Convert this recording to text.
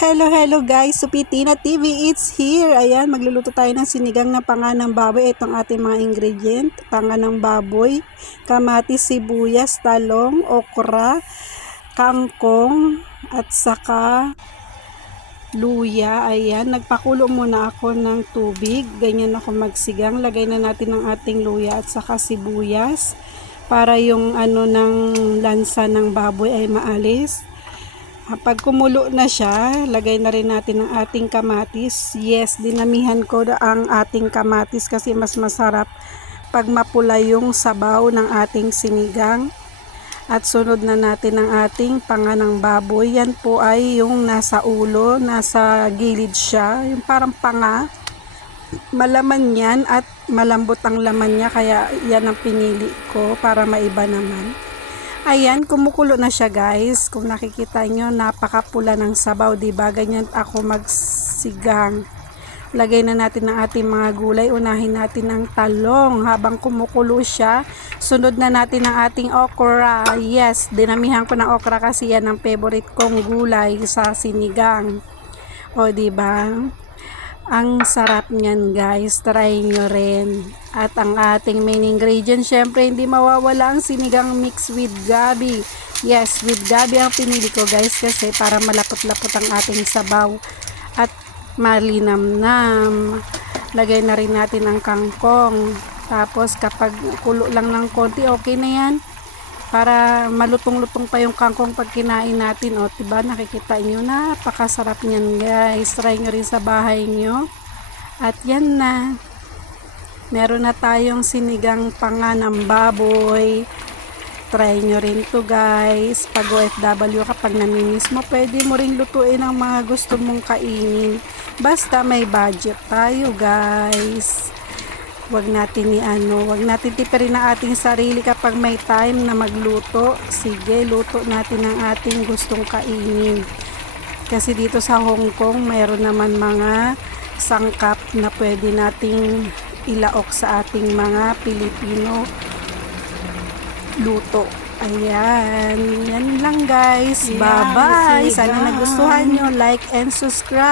Hello guys, Supitina TV, it's here. Ayan, magluluto tayo ng sinigang na panga ng baboy. Itong ating mga ingredient: panga ng baboy, kamatis, sibuyas, talong, okra, kangkong, at saka luya. Ayan, nagpakulo muna ako ng tubig. Ganyan ako magsigang. Lagay na natin ang ating luya at saka sibuyas para yung ng lansa ng baboy ay maalis. Pag kumulo na siya, lagay na rin natin ang ating kamatis. Yes, dinamihan ko ang ating kamatis kasi mas masarap pag mapula yung sabaw ng ating sinigang. At sunod na natin ang ating panga ng baboy. Yan po ay yung nasa ulo, nasa gilid siya, yung parang panga. Malaman yan at malambot ang laman niya, kaya yan ang pinili ko para maiba naman. Ayan, kumukulo na siya guys. Kung nakikita nyo, napakapula ng sabaw, diba? Ganyan ako magsigang. Lagay na natin ang ating mga gulay. Unahin natin ang talong habang kumukulo siya. Sunod na natin ang ating okra. Yes, dinamihan ko ng okra kasi yan ang favorite kong gulay sa sinigang. O diba? Ang sarap niyan guys, try nyo rin. At ang ating main ingredient, syempre hindi mawawala ang sinigang mix with gabi. Yes, with gabi ang pinili ko guys kasi para malapot-lapot ang ating sabaw at malinamnam. Lagay na rin natin ang kangkong. Tapos kapag kulo lang ng konti, okay na yan. Para malutong-lutong pa yung kangkong pag kinain natin. O, diba? Nakikita nyo, napakasarap niyan guys. Try nyo rin sa bahay nyo. At yan na. Meron na tayong sinigang panga ng baboy. Try nyo rin to guys. Pag OFW ka, pag namimiss mo, pwede mo rin lutuin ang mga gusto mong kainin. Basta may budget tayo guys. Wag natin wag natin tipirin ang ating sarili kapag may time na magluto. Sige, luto natin ang ating gustong kainin. Kasi dito sa Hong Kong, mayroon naman mga sangkap na pwede nating ilaok sa ating mga Pilipino luto. Ayan, yan lang guys. Bye-bye. Sana nagustuhan nyo. Like and subscribe.